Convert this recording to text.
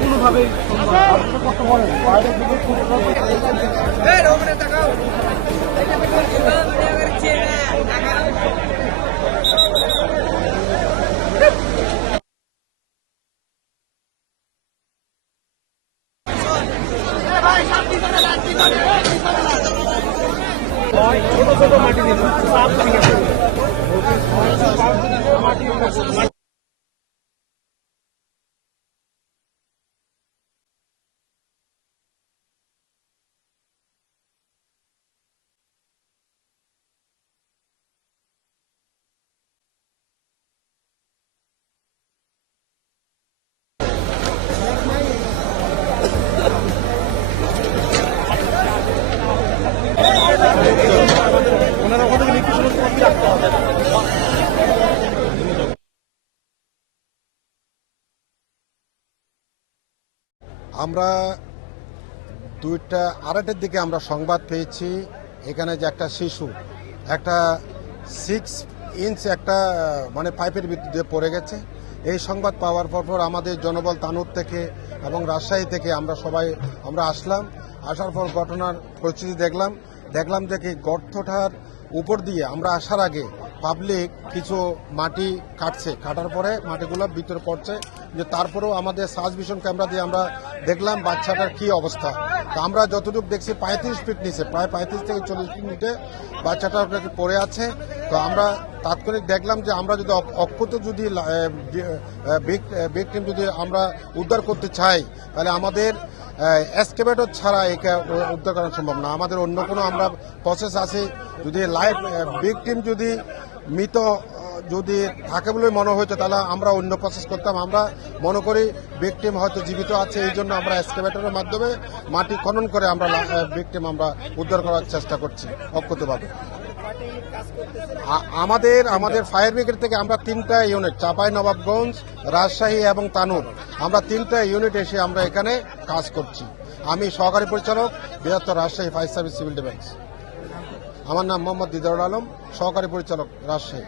কোনোভাবেই ছোট ছোট মাটি মাটি ওনারা ওখান থেকে একটু সময় রাখতে হবে। আমরা আড়াইটার দিকে আমরা সংবাদ পেয়েছি এখানে যে একটা শিশু একটা 6 ইঞ্চ একটা মানে পাইপের ভিতরে পড়ে গেছে। এই সংবাদ পাওয়ার পর আমাদের জনবল তানুর থেকে এবং রাজশাহী থেকে আমরা আসলাম। আসার পর ঘটনার পরিস্থিতি দেখলাম যে কি গর্তটার উপর দিয়ে আমরা আসার আগে পাবলিক কিছু মাটি কাটার পরে মাটিগুলো ভিতরে পড়ছে, যে তারপরেও আমাদের সার্চ ভিশন ক্যামেরা দিয়ে আমরা দেখলাম বাচ্চাটার কি অবস্থা। তো আমরা যতটুকু দেখছি 35 ফিট নিচে, প্রায় 35 থেকে 40 ফিট নিচে বাচ্চাটা পড়ে আছে। তো আমরা তাৎক্ষণিক দেখলাম যে আমরা যদি অক্ষত যদি ভিকটিম যদি আমরা উদ্ধার করতে চাই, তাহলে আমাদের এক্সকেভেটর ছাড়া একে উদ্ধার করা সম্ভব না। আমাদের অন্য কোনো আমরা প্রসেস আছে, যদি লাইভ ভিকটিম যদি মৃত যদি থাকে বলে মনে হইতো তাহলে আমরা অন্য প্রসেস করতাম। আমরা মনে করি ভিকটিম হয়তো জীবিত আছে, এই জন্য আমরা এক্সকেভেটরের মাধ্যমে মাটি খনন করে আমরা ভিকটিম আমরা উদ্ধার করার চেষ্টা করছি অক্ষতভাবে। আমাদের ফায়ার ব্রিগেড থেকে আমরা 3টা ইউনিট, চাঁপাইনবাবগঞ্জ, রাজশাহী এবং তানুর, আমরা 3টা ইউনিট এসে আমরা এখানে কাজ করছি। আমি সহকারী পরিচালক, বৃহত্তর Rajshahi fire service civil defence. আমার নাম মোহাম্মদ দিদারুল আলম, সহকারী পরিচালক, রাজশাহী।